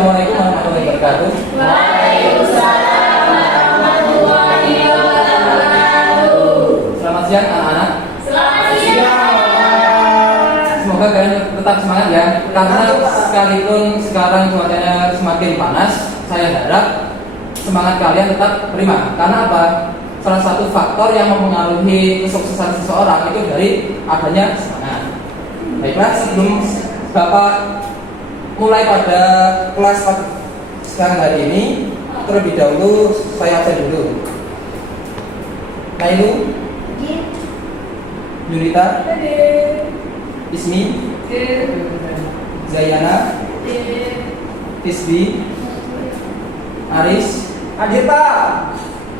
Assalamualaikum warahmatullahi wabarakatuh. Waalaikumsalam warahmatullahi wabarakatuh. Selamat siang anak-anak. Selamat siang. Semoga kalian tetap semangat ya. Karena sekalipun sekarang cuacanya semakin panas, saya harap semangat kalian tetap prima. Karena apa? Salah satu faktor yang mempengaruhi kesuksesan seseorang itu dari adanya semangat. Baiklah, sebelum Bapak mulai pada kelas sekarang hari ini, terlebih dahulu saya absen dulu. Nailu, Yunita, Ismi, Zayana, Tisbi, Aris, Hadir Pak.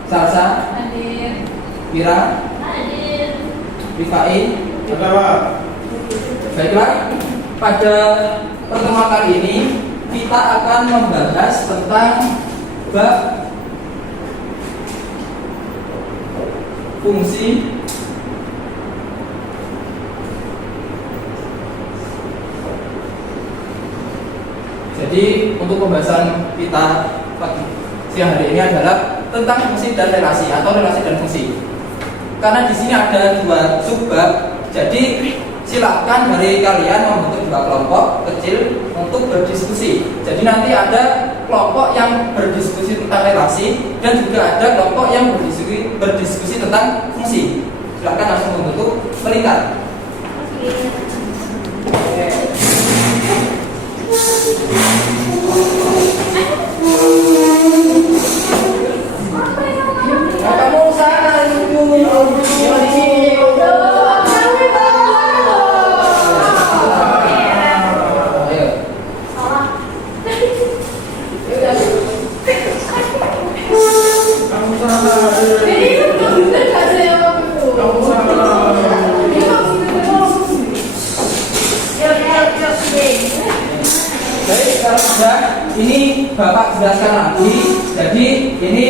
Salsa, Hadir. Mira, Hadir. Rifai. Ada Pak. Baiklah, pada pertemuan kali ini kita akan membahas tentang bab fungsi Jadi untuk pembahasan kita pagi siang hari ini adalah tentang fungsi dan relasi atau relasi dan fungsi. Karena di sini ada dua subbab, jadi silakan dari kalian membentuk dua kelompok kecil untuk berdiskusi. Jadi nanti ada kelompok yang berdiskusi tentang relasi dan juga ada kelompok yang berdiskusi tentang fungsi. Silakan langsung membentuk melingkar. Kamu sana ini Bapak jelaskan lagi. Jadi ini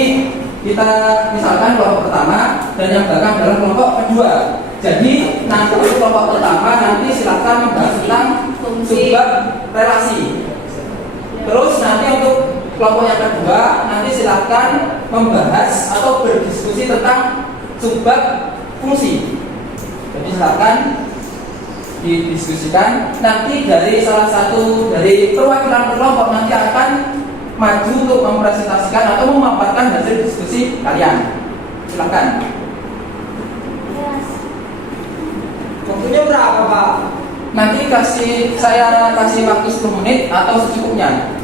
kita misalkan kelompok pertama dan yang belakang adalah kelompok kedua. Jadi nanti kelompok pertama nanti silakan membahas tentang subbab relasi. Terus nanti untuk kelompok yang kedua nanti silakan membahas atau berdiskusi tentang subbab fungsi. Jadi silakan didiskusikan. Nanti dari salah satu dari perwakilan kelompok nanti akan maju untuk mempresentasikan atau memaparkan hasil diskusi kalian. Silakan. Waktunya berapa Pak? Nanti saya kasih waktu 10 menit atau secukupnya.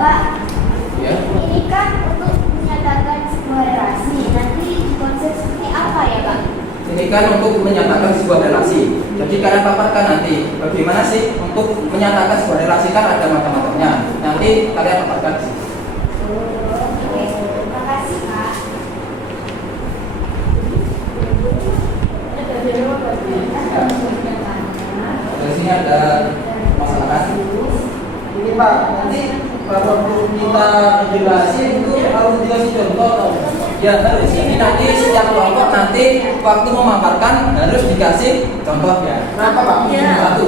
Pak, Ya. ini kan untuk menyatakan sebuah relasi. Nanti konsep seperti apa ya Pak? Ini kan untuk menyatakan sebuah relasi. Jadi kalian paparkan nanti bagaimana sih untuk menyatakan sebuah relasi, kan ada macam-macamnya. Nanti kalian paparkan di situ. Oke, terima kasih Pak. Dari sini ada masalah. Ini Pak, nanti kalau kita menjelaskan itu harus dikasih contoh. Ya harus. Jadi nanti setiap kelompok nanti waktu memaparkan harus dikasih contoh ya. Kenapa Pak? Iya. Satu.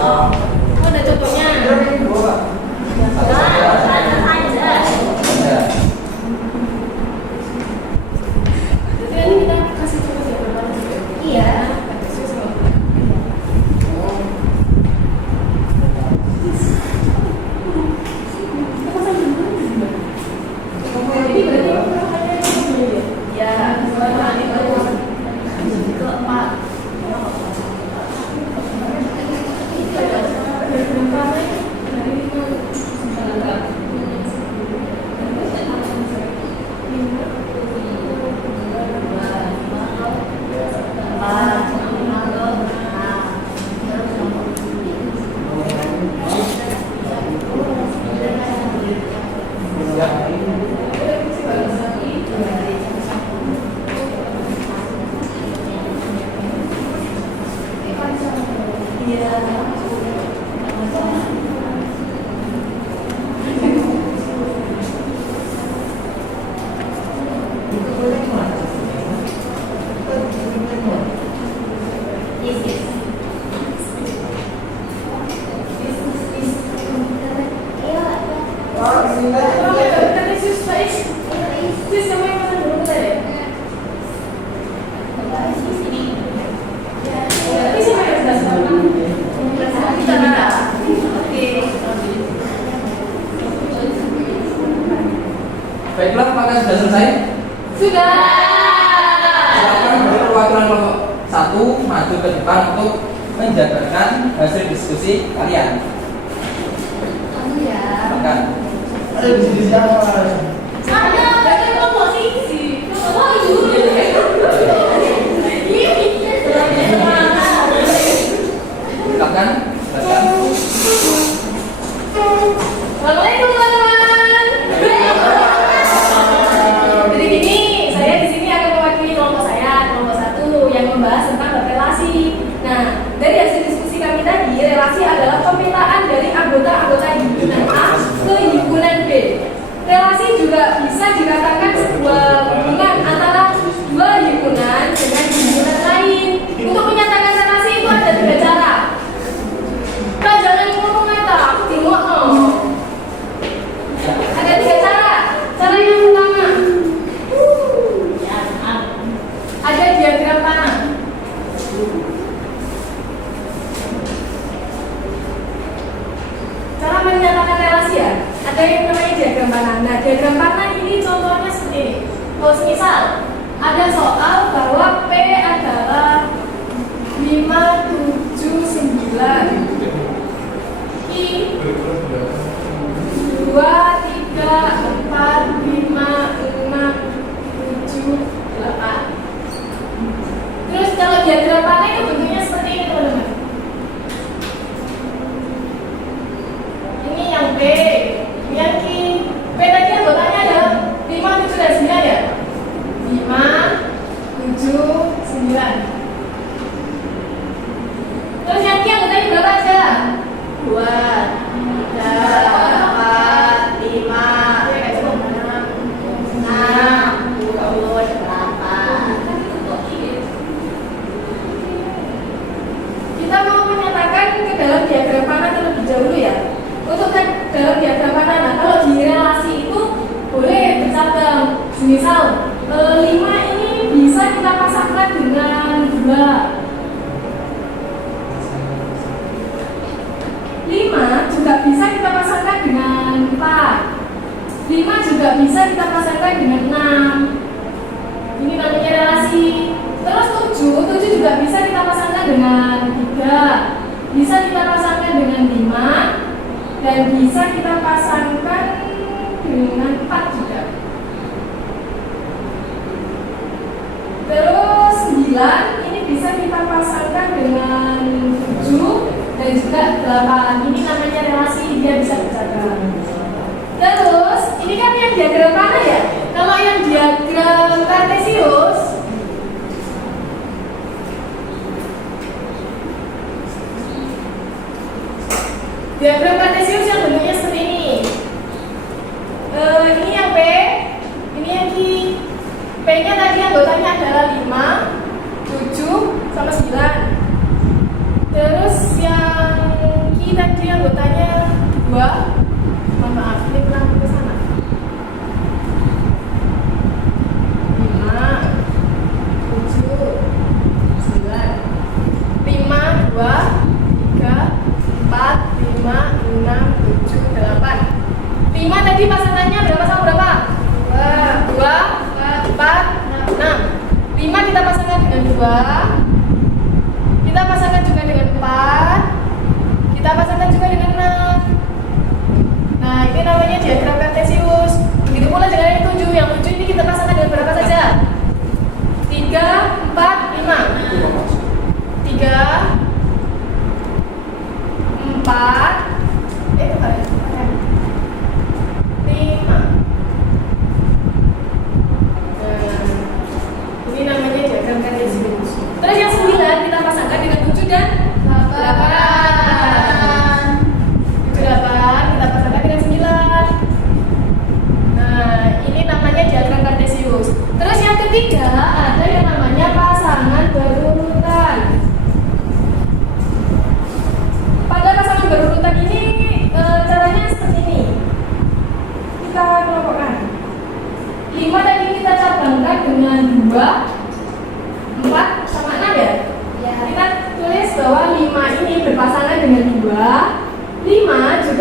Oh, ada contohnya. Satu. Ada. Ya. Jadi nanti kita kasih contoh ya, Bapak. Iya. Ya, Iya. Itu boleh gimana? Yes, yes. Oh, ini Kalau tadi. nggak tadi sus Faiz, sus kamu yang mana dulu bentar ya? Tapi siapa yang sudah sama? Kita mana? Oke. Baiklah, apakah sudah selesai? Sudah. Silakan beri perwakilan kelompok 1 maju ke depan untuk menjabarkan hasil diskusi kalian. Kamu ya. Silakan. Ada di sini siapa? Ada, ada komposisi. Oh, Silakan. Silakan. Assalamualaikum teman-teman. Jadi gini, saya di sini akan mewakili kelompok saya, kelompok 1 yang membahas tentang relasi. Nah, dari hasil diskusi kami tadi, relasi adalah pemetaan dari anggota-anggota himpunan A ke himpunan B. Relasi juga bisa dikatakan sebuah hubungan antara dua himpunan dengan himpunan lain. Untuk menyatakan relasi itu ada 3 cara. Kak, jangan ngomong kata, aku dimokno. Ada 3 cara. Cara yang pertama, ada diagram panah. Cara menyatakan relasi ya, ada yang namanya diagram panah. Nah, diagram panah ini contohnya seperti ini. Kalau misal ada soal bahwa P adalah 5, 7, 9. I 2, 3, 4, 5, 6, 7, 8. Terus kalau diagram panah itu bentuknya seperti ini teman-teman. Ini yang B, ini yang Q. P tadi anggotanya ada 5, 7, dan 9 ya? 5, 7, 9. Terus yang Q anggotanya berapa aja? 2, 3, 4, 5, 6, 8. Kita mau menyatakan ke dalam diagram panah terlebih dahulu ya. Untuk ke dalam diagram panah, nah kalau di relasi itu boleh bercabang. Misal 5 ini bisa kita pasangkan dengan 2. 5 juga bisa kita pasangkan dengan 4. 5 juga bisa kita pasangkan dengan 6. Ini namanya relasi. Terus 7 juga bisa kita pasangkan dengan 3. Bisa kita pasangkan dengan 5. Dan bisa kita pasangkan dengan 4 juga. Terus 9 ini bisa kita pasangkan dengan 7 dan juga 8. Ini namanya relasi, dia bisa bercabang. Terus ini kan yang diagram panah ya. Kalau yang diagram kartesius, diagram kartesius yang bentuknya seperti ini. Ini yang P, ini yang Q. P-nya tadi anggotanya adalah 5, 7, sama 9. Terus yang Q tadi anggotanya 2. Mohon maaf, ini kurang ke sana. 5, 7, 9. 5, 2, 3, 4, 5, 6, 7, 8. 5 tadi pasangannya berapa sama berapa? 2, 4, 6. 5 kita pasangkan dengan 2. Kita pasangkan juga dengan 4. Kita pasangkan juga dengan 6. Nah, ini namanya diagram kartesius. Begitu pula dengan yang 7. Yang 7 ini kita pasangkan dengan berapa saja? 3, 4, 5. 3, 4, 5. Ini namanya diagram kartesius. Terus yang 9 kita pasangkan dengan 7 dan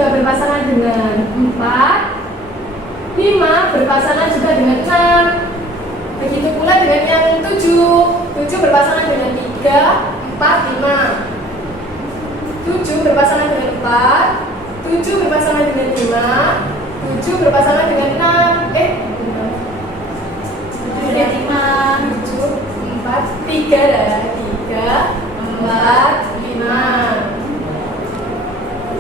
juga berpasangan dengan 4. 5 berpasangan juga dengan 6. Begitu pula dengan yang 7. 7 berpasangan dengan 3, 4, 5. 7 berpasangan dengan 4. 7 berpasangan dengan 5. 7 berpasangan dengan 6. 7, 4, 3 dah. 3, 4, 5.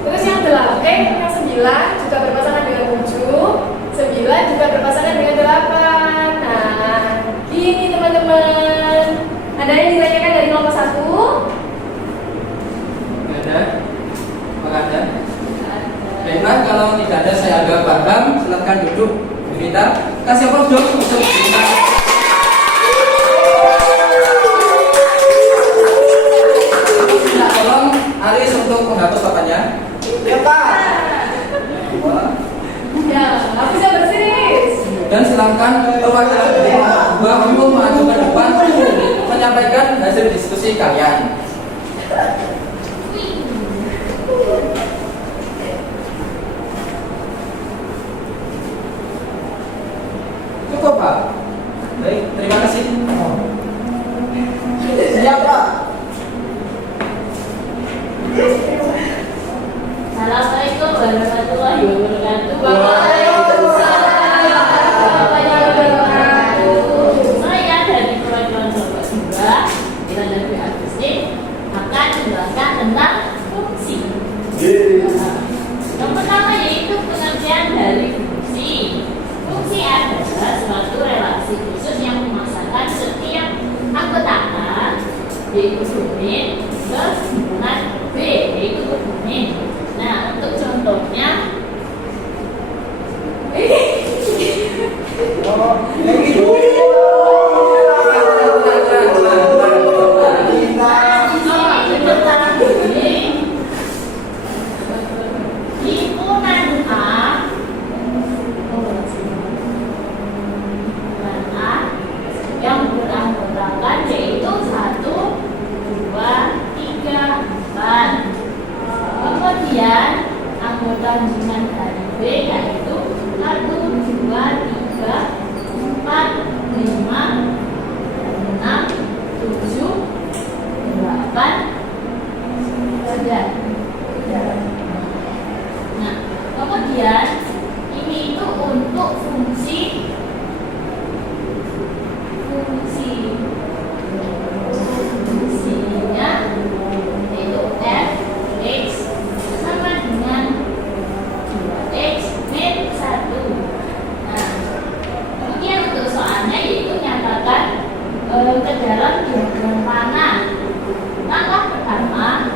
Terus yang 9 juga berpasangan dengan 7. 9 juga berpasangan dengan 8. Nah, gini teman-teman. Ada yang ditanyakan dari kelompok 1? Nggak ada? Apakah ada? Baiklah, kalau tidak ada saya agak paham. Silakan duduk. Kita kasih applause dong untuk kita. Minta tolong Aris untuk menghapus papannya. Ya Pak. Ya, aku bisa bersiris. Dan silakan perwakilan dari kelompok 2 untuk maju ke depan menyampaikan hasil diskusi kalian. Cukup Pak. Baik, terima kasih. Siap Pak. Assalamualaikum warahmatullahi wabarakatuh. Saya dari perwakilan kelompok 2 dengan Nabi Agustin akan menjelaskan tentang fungsi. Yang pertama yaitu pengertian dari fungsi. Fungsi adalah suatu relasi khusus yang memasangkan setiap anggota A, yaitu domain, ke himpunan B, yaitu domain. Nah, untuk contohnya himpunan A yang beranggotakan yaitu 1, 2, 3, 4. Kemudian anggota himpunan dari B yaitu 1, 2, 3, 4, 5, 6, 7, 8, 9. Nah, kemudian ini itu untuk fungsinya yaitu f x sama dengan 2x min 1. Nah, kemudian untuk soalnya yaitu nyatakan ke dalam diagram panah. Langkah pertama,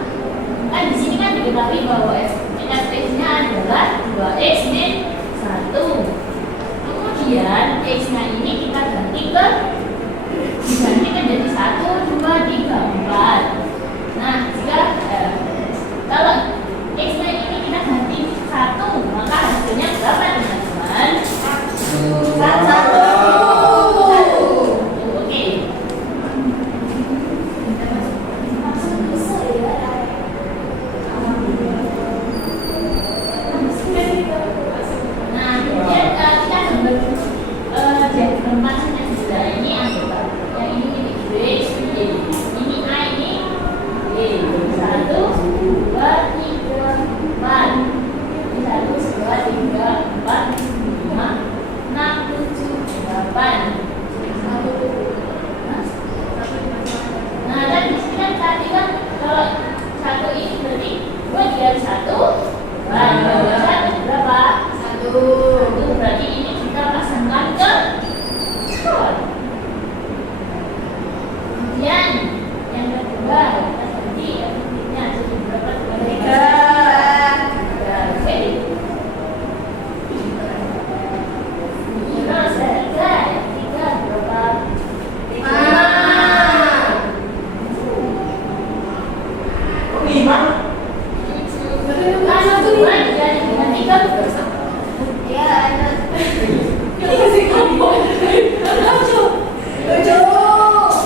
kan di sini kan diketahui bahwa f(x)-nya adalah 2x min 1. Kemudian x-nya ini kita diganti menjadi 1, 2, 3, 4. Nah, jika kalau x-nya ini kita ganti 1, maka hasilnya berapa teman-teman? 1. Oke. Nah, kemudian kita gambar diagram panahnya juga. Ini anggota, yang ini titik B, ini A, ini B. 1, 2, 3, 4. Ini 1, 2, 3, 4, 5, 6, 7, 8. Nah, dan di sini kan tadi kan kalau 1 ini berarti 2 dikali 1. Nah, 2 berapa? 1 berarti ini kita pasangkan ke skor. Kemudian yang kedua kita ganti efektifnya jadi berapa? 3. Oke. Terus 3 berapa? 5. Kalau 2 dikali dengan 3 berapa? Ya, ada. Kita kasih kamu. 7.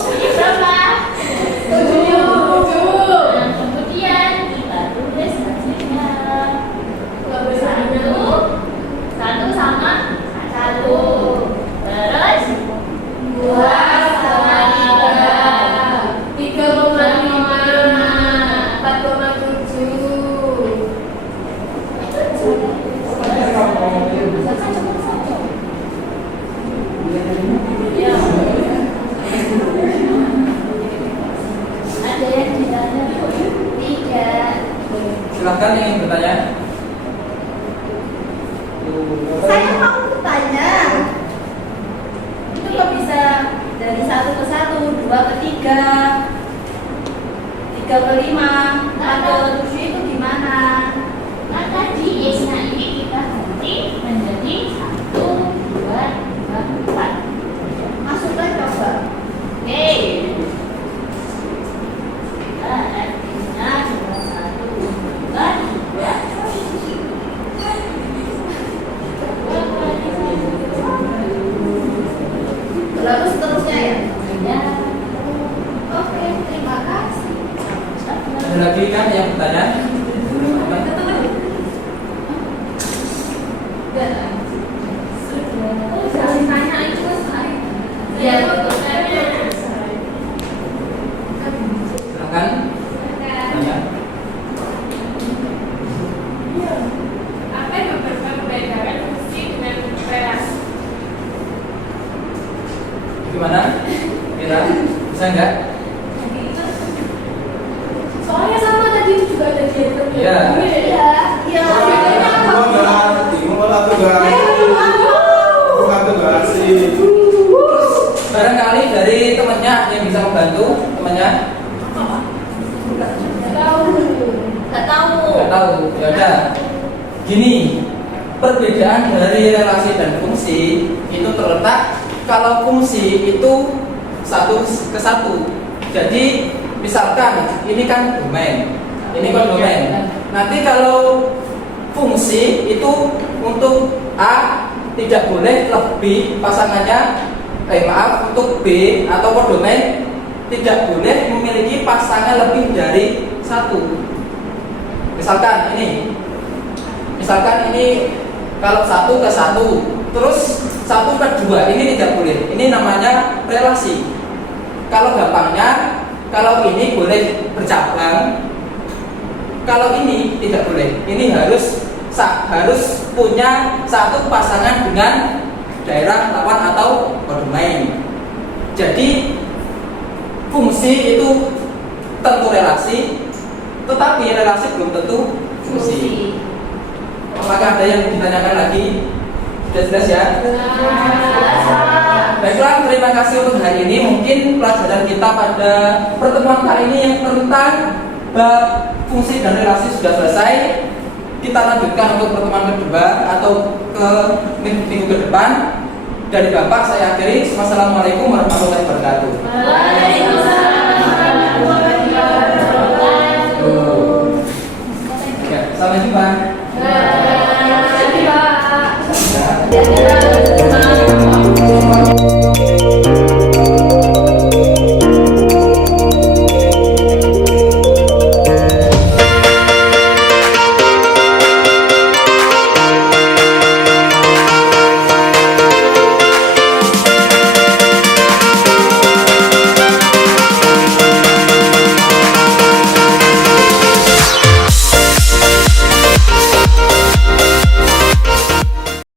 Ini Berapa? 7. Nah, kemudian kita tulis hasilnya. Silahkan yang ingin bertanya. Saya mau bertanya. Itu kok bisa dari 1 ke 1, 2 ke 3, 3 ke 5, 4 ke 7 itu gimana? Nah tadi X-nya ini kita ganti menjadi 1, 2, 3, 4. Masukkan coba. Oke. Kita X-nya cuma 1, 2, 3. Lalu seterusnya ya? Ya. Oke, terima kasih. Ada lagi kan yang bertanya? Ya, betul. Silahkan tanya. Apa yang membedakan fungsi dengan relasi? Gimana? Mira, bisa enggak? Soalnya sama tadi juga ada di Iya. Iya. Bedanya apa? Barangkali dari temannya yang bisa membantu temannya. Nggak tahu. Nggak tahu. Nggak tahu. Ya udah. Gini, perbedaan dari relasi dan fungsi itu terletak kalau fungsi itu 1 ke 1. Jadi misalkan ini kan domain, ini kan domain. Nanti kalau fungsi itu untuk A tidak boleh lebih pasangannya, untuk B atau domain tidak boleh memiliki pasangan lebih dari 1. Misalkan ini kalau 1 ke 1, terus 1 ke 2, ini tidak boleh. Ini namanya relasi. Kalau gampangnya, kalau ini boleh bercabang, kalau ini tidak boleh. Ini harus punya 1 pasangan dengan daerah lawan atau domain. Jadi fungsi itu tentu relasi, tetapi relasi belum tentu fungsi. Apakah ada yang ditanyakan lagi? Sudah jelas ya? Baiklah, terima kasih untuk hari ini. Mungkin pelajaran kita pada pertemuan kali ini yang tentang bab fungsi dan relasi sudah selesai. Kita lanjutkan untuk pertemuan kedua atau ke minggu ke depan. Dari Bapak saya akhiri. Wassalamualaikum warahmatullahi wabarakatuh. Waalaikumsalam warahmatullahi wabarakatuh. Ya, sampai jumpa.